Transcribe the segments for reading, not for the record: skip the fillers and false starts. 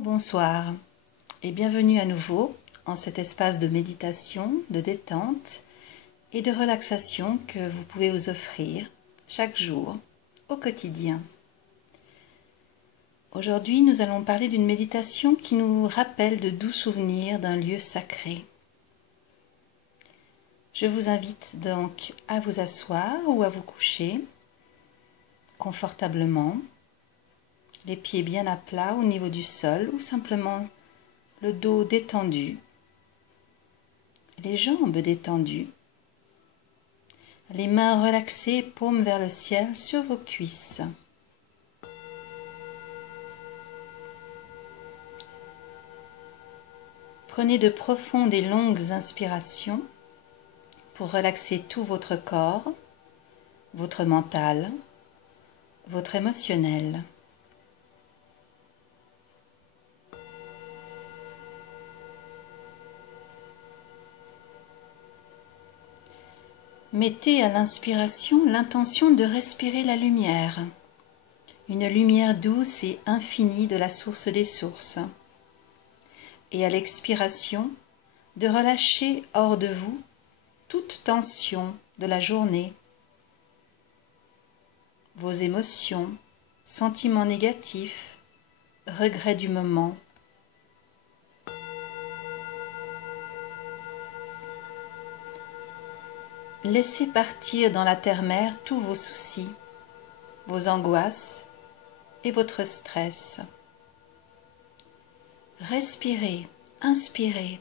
Bonsoir et bienvenue à nouveau en cet espace de méditation, de détente et de relaxation que vous pouvez vous offrir chaque jour, au quotidien. Aujourd'hui, nous allons parler d'une méditation qui nous rappelle de doux souvenirs d'un lieu sacré. Je vous invite donc à vous asseoir ou à vous coucher confortablement, les pieds bien à plat au niveau du sol ou simplement le dos détendu, les jambes détendues, les mains relaxées, paumes vers le ciel sur vos cuisses. Prenez de profondes et longues inspirations pour relaxer tout votre corps, votre mental, votre émotionnel. Mettez à l'inspiration l'intention de respirer la lumière, une lumière douce et infinie de la source des sources. Et à l'expiration, de relâcher hors de vous toute tension de la journée, vos émotions, sentiments négatifs, regrets du moment. Laissez partir dans la terre-mère tous vos soucis, vos angoisses et votre stress. Respirez, inspirez,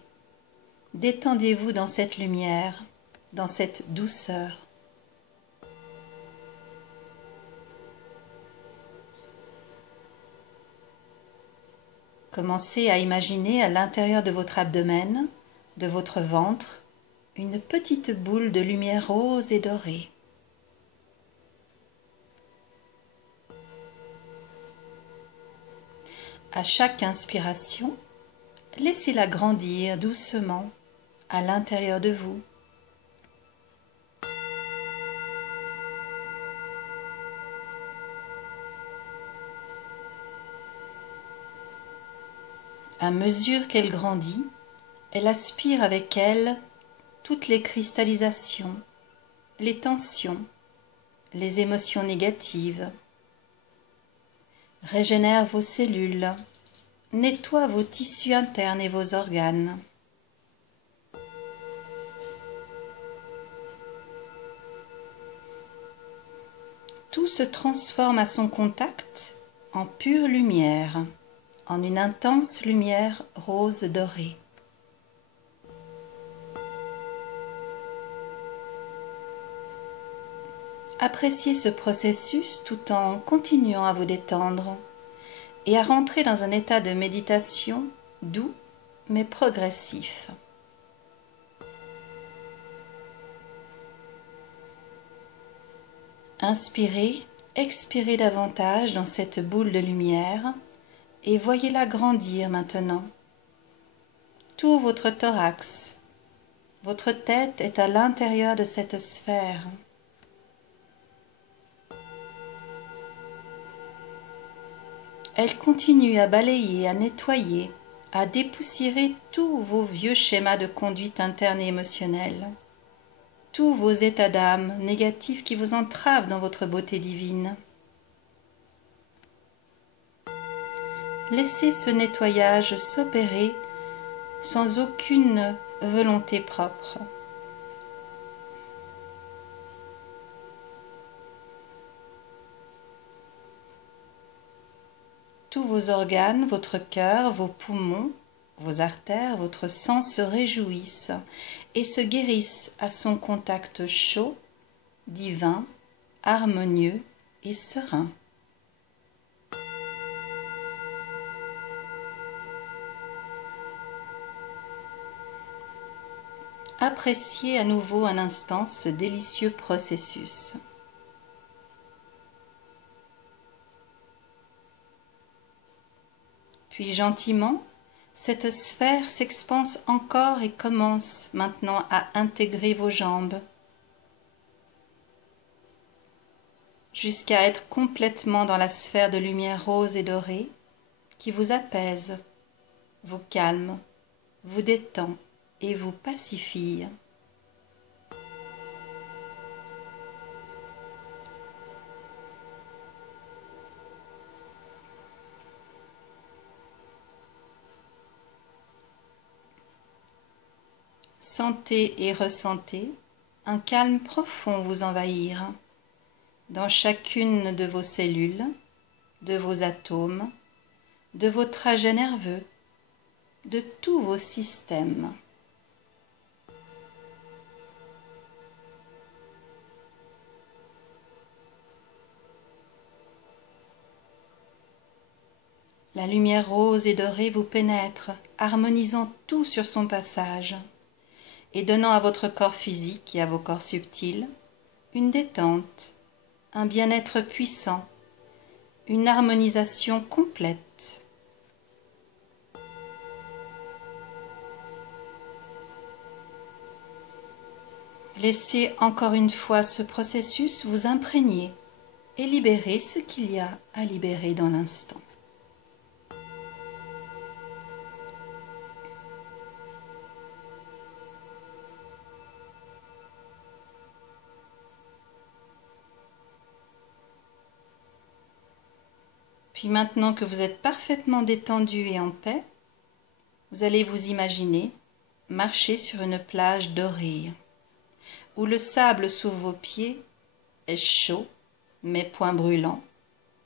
détendez-vous dans cette lumière, dans cette douceur. Commencez à imaginer à l'intérieur de votre abdomen, de votre ventre, une petite boule de lumière rose et dorée. À chaque inspiration, laissez-la grandir doucement à l'intérieur de vous. À mesure qu'elle grandit, elle aspire avec elle toutes les cristallisations, les tensions, les émotions négatives, régénère vos cellules, nettoie vos tissus internes et vos organes. Tout se transforme à son contact en pure lumière, en une intense lumière rose dorée. Appréciez ce processus tout en continuant à vous détendre et à rentrer dans un état de méditation doux mais progressif. Inspirez, expirez davantage dans cette boule de lumière et voyez-la grandir maintenant. Tout votre thorax, votre tête est à l'intérieur de cette sphère. Elle continue à balayer, à nettoyer, à dépoussiérer tous vos vieux schémas de conduite interne et émotionnelle, tous vos états d'âme négatifs qui vous entravent dans votre beauté divine. Laissez ce nettoyage s'opérer sans aucune volonté propre. Tous vos organes, votre cœur, vos poumons, vos artères, votre sang se réjouissent et se guérissent à son contact chaud, divin, harmonieux et serein. Appréciez à nouveau un instant ce délicieux processus. Puis gentiment, cette sphère s'expanse encore et commence maintenant à intégrer vos jambes, jusqu'à être complètement dans la sphère de lumière rose et dorée qui vous apaise, vous calme, vous détend et vous pacifie. Sentez et ressentez un calme profond vous envahir dans chacune de vos cellules, de vos atomes, de vos trajets nerveux, de tous vos systèmes. La lumière rose et dorée vous pénètre, harmonisant tout sur son passage et donnant à votre corps physique et à vos corps subtils une détente, un bien-être puissant, une harmonisation complète. Laissez encore une fois ce processus vous imprégner et libérer ce qu'il y a à libérer dans l'instant. Puis maintenant que vous êtes parfaitement détendu et en paix, vous allez vous imaginer marcher sur une plage dorée, où le sable sous vos pieds est chaud, mais point brûlant,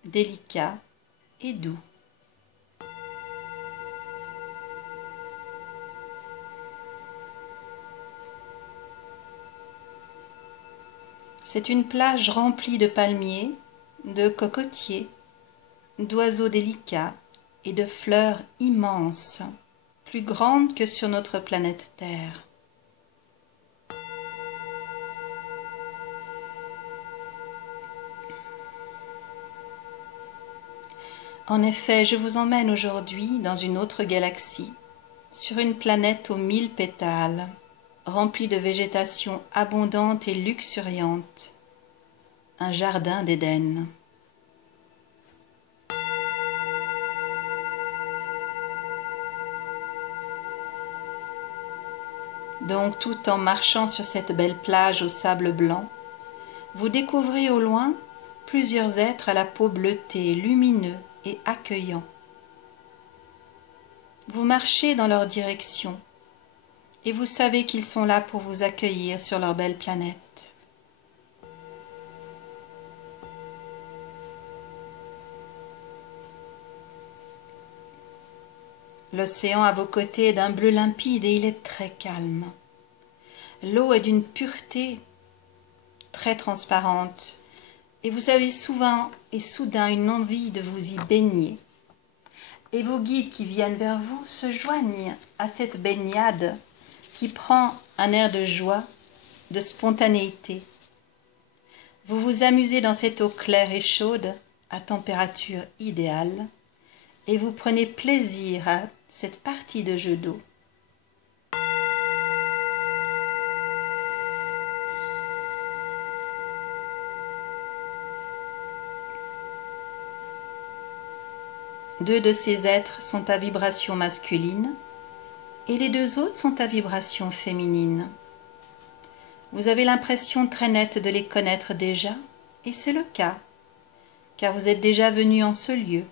délicat et doux. C'est une plage remplie de palmiers, de cocotiers, d'oiseaux délicats et de fleurs immenses, plus grandes que sur notre planète Terre. En effet, je vous emmène aujourd'hui dans une autre galaxie, sur une planète aux 1000 pétales, remplie de végétation abondante et luxuriante, un jardin d'Éden. Donc, tout en marchant sur cette belle plage au sable blanc, vous découvrez au loin plusieurs êtres à la peau bleutée, lumineux et accueillants. Vous marchez dans leur direction et vous savez qu'ils sont là pour vous accueillir sur leur belle planète. L'océan à vos côtés est d'un bleu limpide et il est très calme. L'eau est d'une pureté très transparente et vous avez souvent et soudain une envie de vous y baigner. Et vos guides qui viennent vers vous se joignent à cette baignade qui prend un air de joie, de spontanéité. Vous vous amusez dans cette eau claire et chaude à température idéale et vous prenez plaisir à cette partie de jeu d'eau. Deux de ces êtres sont à vibration masculine et les deux autres sont à vibration féminine. Vous avez l'impression très nette de les connaître déjà, et c'est le cas, car vous êtes déjà venu en ce lieu.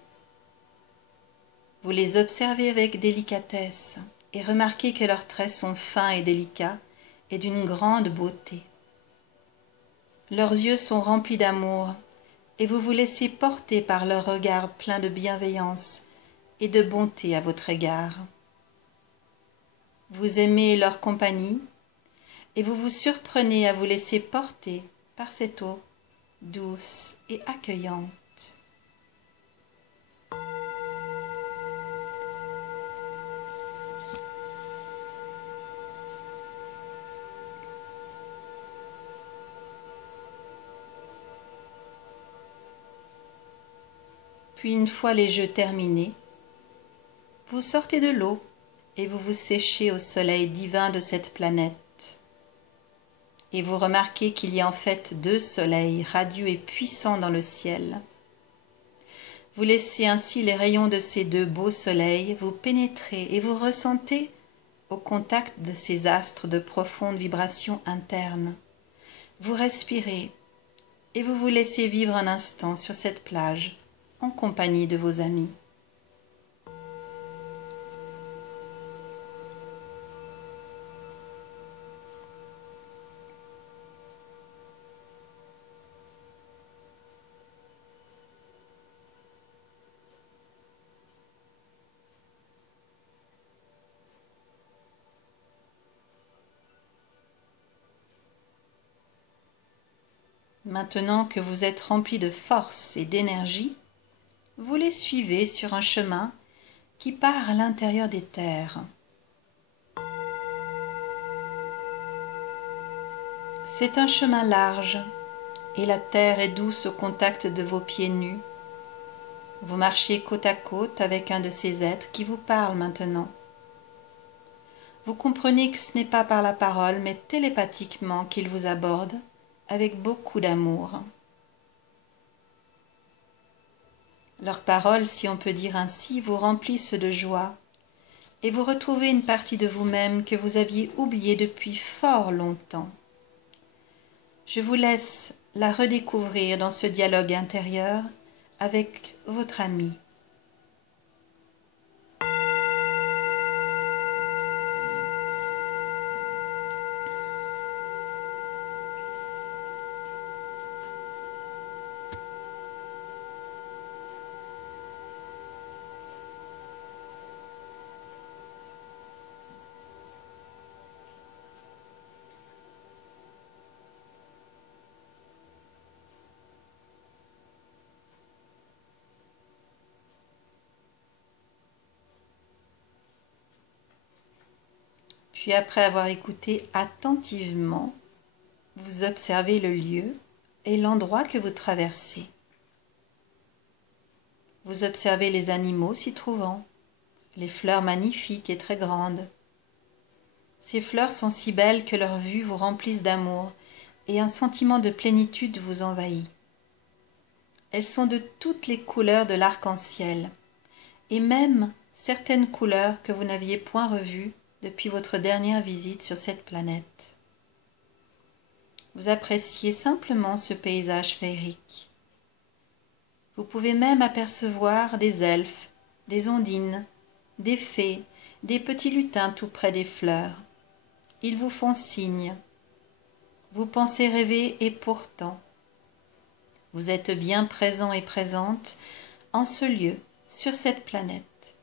Vous les observez avec délicatesse et remarquez que leurs traits sont fins et délicats et d'une grande beauté. Leurs yeux sont remplis d'amour et vous vous laissez porter par leur regard plein de bienveillance et de bonté à votre égard. Vous aimez leur compagnie et vous vous surprenez à vous laisser porter par cette eau douce et accueillante. Puis une fois les jeux terminés, vous sortez de l'eau et vous vous séchez au soleil divin de cette planète. Et vous remarquez qu'il y a en fait deux soleils radieux et puissants dans le ciel. Vous laissez ainsi les rayons de ces deux beaux soleils vous pénétrer et vous ressentez au contact de ces astres de profondes vibrations internes. Vous respirez et vous vous laissez vivre un instant sur cette plage en compagnie de vos amis. Maintenant que vous êtes rempli de force et d'énergie, vous les suivez sur un chemin qui part à l'intérieur des terres. C'est un chemin large et la terre est douce au contact de vos pieds nus. Vous marchez côte à côte avec un de ces êtres qui vous parle maintenant. Vous comprenez que ce n'est pas par la parole mais télépathiquement qu'il vous aborde avec beaucoup d'amour. Leurs paroles, si on peut dire ainsi, vous remplissent de joie et vous retrouvez une partie de vous-même que vous aviez oubliée depuis fort longtemps. Je vous laisse la redécouvrir dans ce dialogue intérieur avec votre ami. Puis après avoir écouté attentivement, vous observez le lieu et l'endroit que vous traversez. Vous observez les animaux s'y trouvant, les fleurs magnifiques et très grandes. Ces fleurs sont si belles que leur vue vous remplissent d'amour et un sentiment de plénitude vous envahit. Elles sont de toutes les couleurs de l'arc-en-ciel, et même certaines couleurs que vous n'aviez point revues depuis votre dernière visite sur cette planète. Vous appréciez simplement ce paysage féerique. Vous pouvez même apercevoir des elfes, des ondines, des fées, des petits lutins tout près des fleurs. Ils vous font signe. Vous pensez rêver et pourtant, vous êtes bien présent et présente en ce lieu, sur cette planète.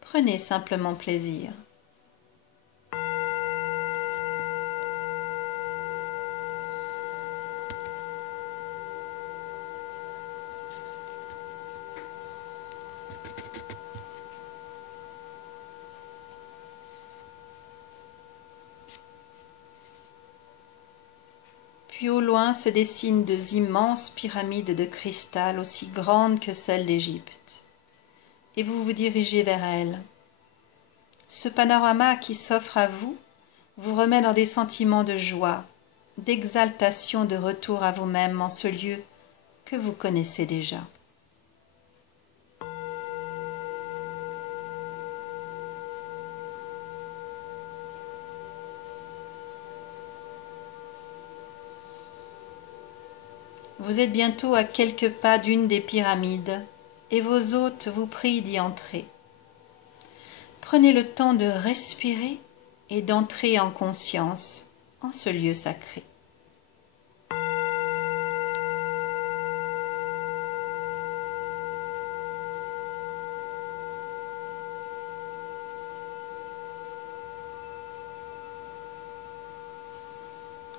Prenez simplement plaisir. Puis au loin se dessinent deux immenses pyramides de cristal aussi grandes que celles d'Égypte. Et vous vous dirigez vers elles. Ce panorama qui s'offre à vous vous remet dans des sentiments de joie, d'exaltation, de retour à vous-même en ce lieu que vous connaissez déjà. Vous êtes bientôt à quelques pas d'une des pyramides et vos hôtes vous prient d'y entrer. Prenez le temps de respirer et d'entrer en conscience en ce lieu sacré.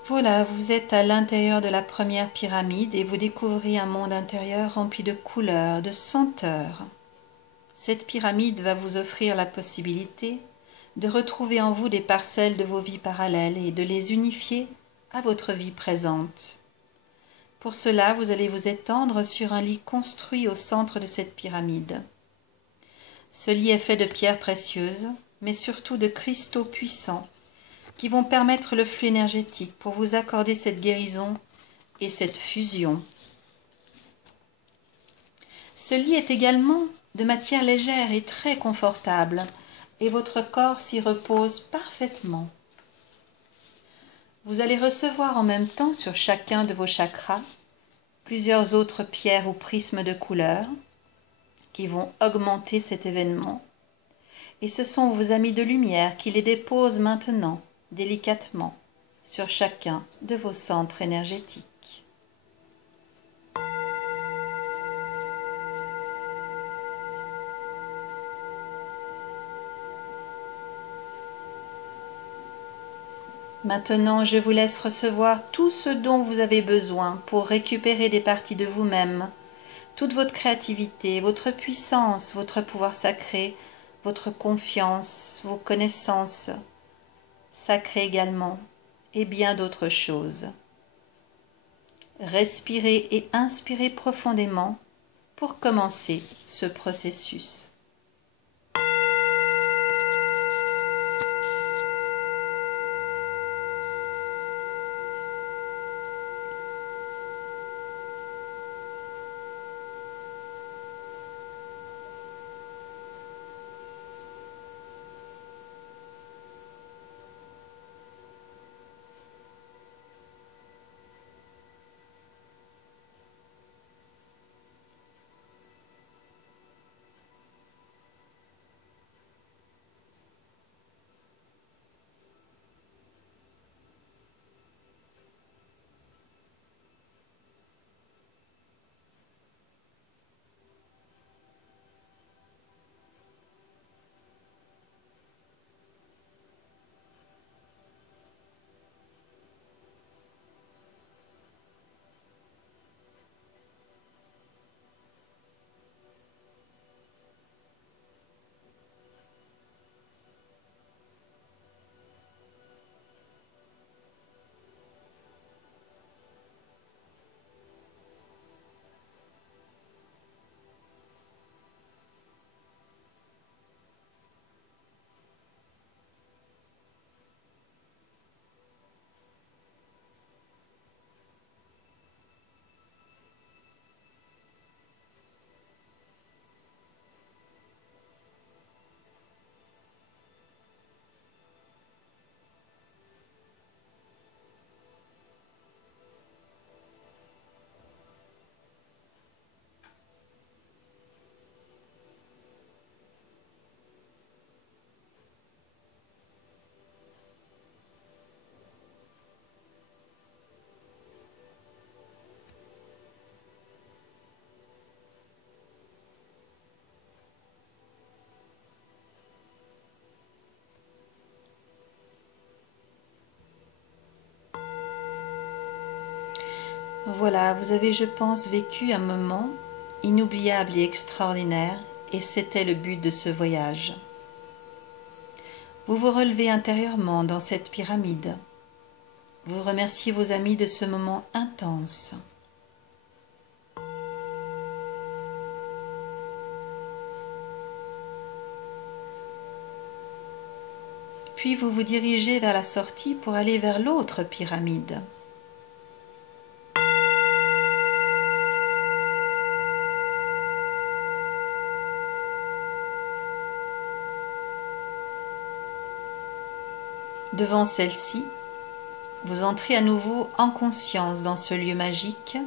Voilà, vous êtes à l'intérieur de la première pyramide et vous découvrez un monde intérieur rempli de couleurs, de senteurs. Cette pyramide va vous offrir la possibilité de retrouver en vous des parcelles de vos vies parallèles et de les unifier à votre vie présente. Pour cela, vous allez vous étendre sur un lit construit au centre de cette pyramide. Ce lit est fait de pierres précieuses, mais surtout de cristaux puissants, qui vont permettre le flux énergétique pour vous accorder cette guérison et cette fusion. Ce lit est également de matière légère et très confortable, et votre corps s'y repose parfaitement. Vous allez recevoir en même temps sur chacun de vos chakras plusieurs autres pierres ou prismes de couleur qui vont augmenter cet événement. Et ce sont vos amis de lumière qui les déposent maintenant, délicatement, sur chacun de vos centres énergétiques. Maintenant, je vous laisse recevoir tout ce dont vous avez besoin pour récupérer des parties de vous-même, toute votre créativité, votre puissance, votre pouvoir sacré, votre confiance, vos connaissances sacrées également, et bien d'autres choses. Respirez et inspirez profondément pour commencer ce processus. Voilà, vous avez, je pense, vécu un moment inoubliable et extraordinaire, et c'était le but de ce voyage. Vous vous relevez intérieurement dans cette pyramide. Vous remerciez vos amis de ce moment intense. Puis vous vous dirigez vers la sortie pour aller vers l'autre pyramide. Devant celle-ci, vous entrez à nouveau en conscience dans ce lieu magique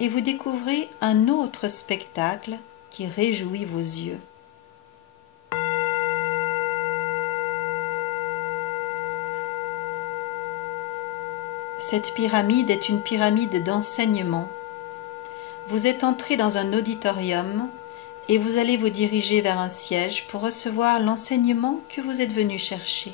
et vous découvrez un autre spectacle qui réjouit vos yeux. Cette pyramide est une pyramide d'enseignement. Vous êtes entré dans un auditorium et vous allez vous diriger vers un siège pour recevoir l'enseignement que vous êtes venu chercher.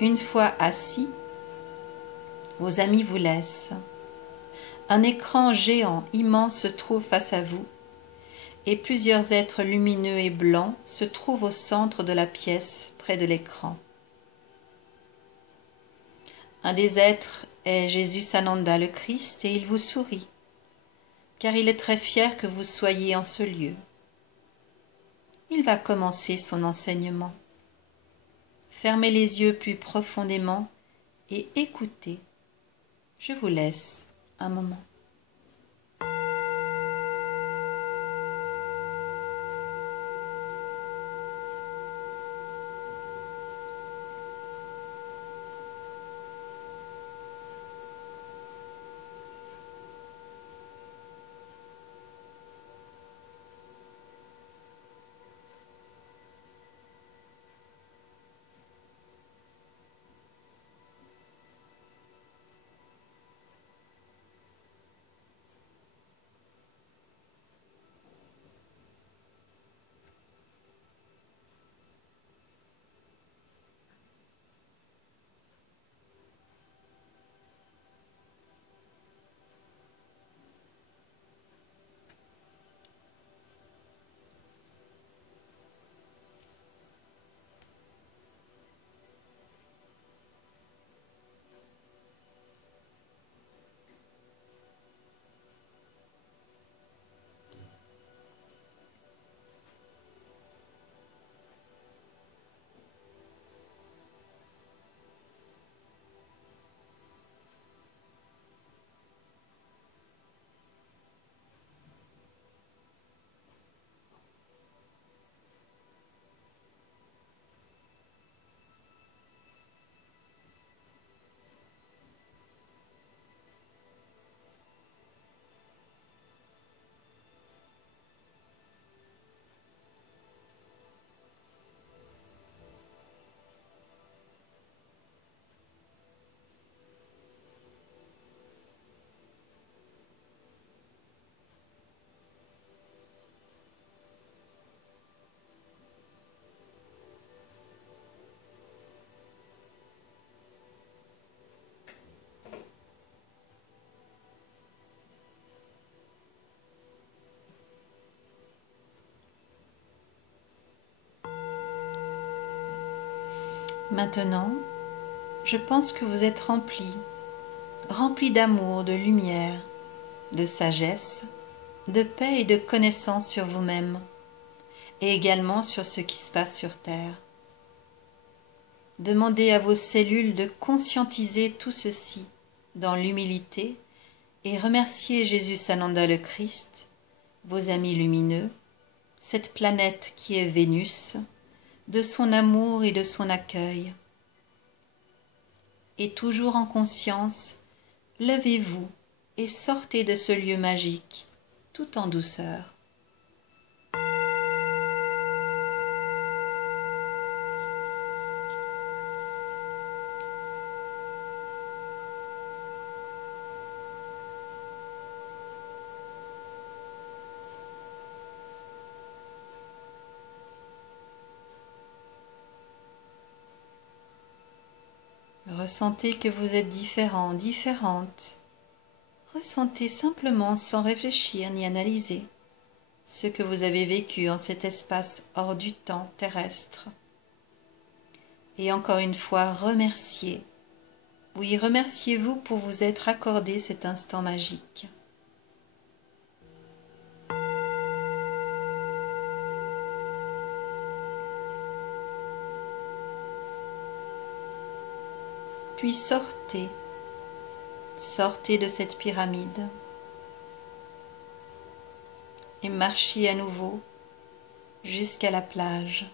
Une fois assis, vos amis vous laissent. Un écran géant immense se trouve face à vous et plusieurs êtres lumineux et blancs se trouvent au centre de la pièce près de l'écran. Un des êtres est Jésus Sananda le Christ et il vous sourit, car il est très fier que vous soyez en ce lieu. Il va commencer son enseignement. Fermez les yeux plus profondément et écoutez. Je vous laisse un moment. Maintenant, je pense que vous êtes rempli d'amour, de lumière, de sagesse, de paix et de connaissance sur vous-même, et également sur ce qui se passe sur Terre. Demandez à vos cellules de conscientiser tout ceci dans l'humilité et remerciez Jésus Sananda le Christ, vos amis lumineux, cette planète qui est Vénus, de son amour et de son accueil. Et toujours en conscience, levez-vous et sortez de ce lieu magique, tout en douceur. Ressentez que vous êtes différent, différente. Ressentez simplement sans réfléchir ni analyser ce que vous avez vécu en cet espace hors du temps terrestre. Et encore une fois, remerciez. Oui, remerciez-vous pour vous être accordé cet instant magique. Puis sortez de cette pyramide et marchez à nouveau jusqu'à la plage.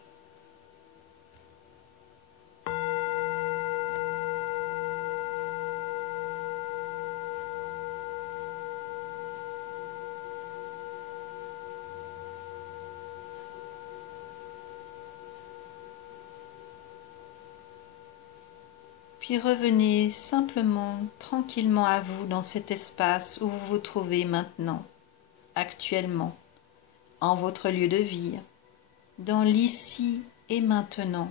Puis revenez simplement, tranquillement à vous dans cet espace où vous vous trouvez maintenant, actuellement, en votre lieu de vie, dans l'ici et maintenant.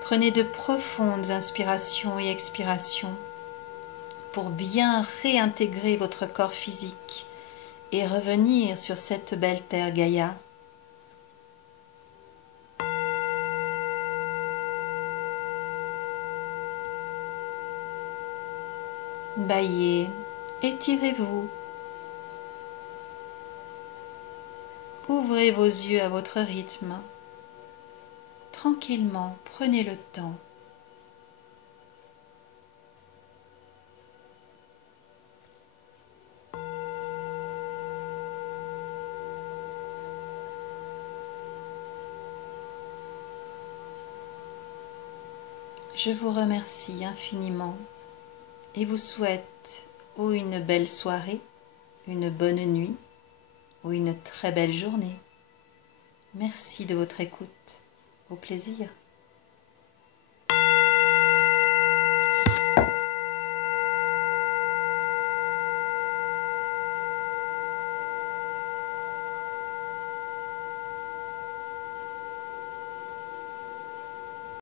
Prenez de profondes inspirations et expirations pour bien réintégrer votre corps physique et revenir sur cette belle terre Gaïa. Baillez, étirez-vous. Ouvrez vos yeux à votre rythme tranquillement, prenez le temps. Je vous remercie infiniment et vous souhaite ou une belle soirée, une bonne nuit ou une très belle journée. Merci de votre écoute. Au plaisir.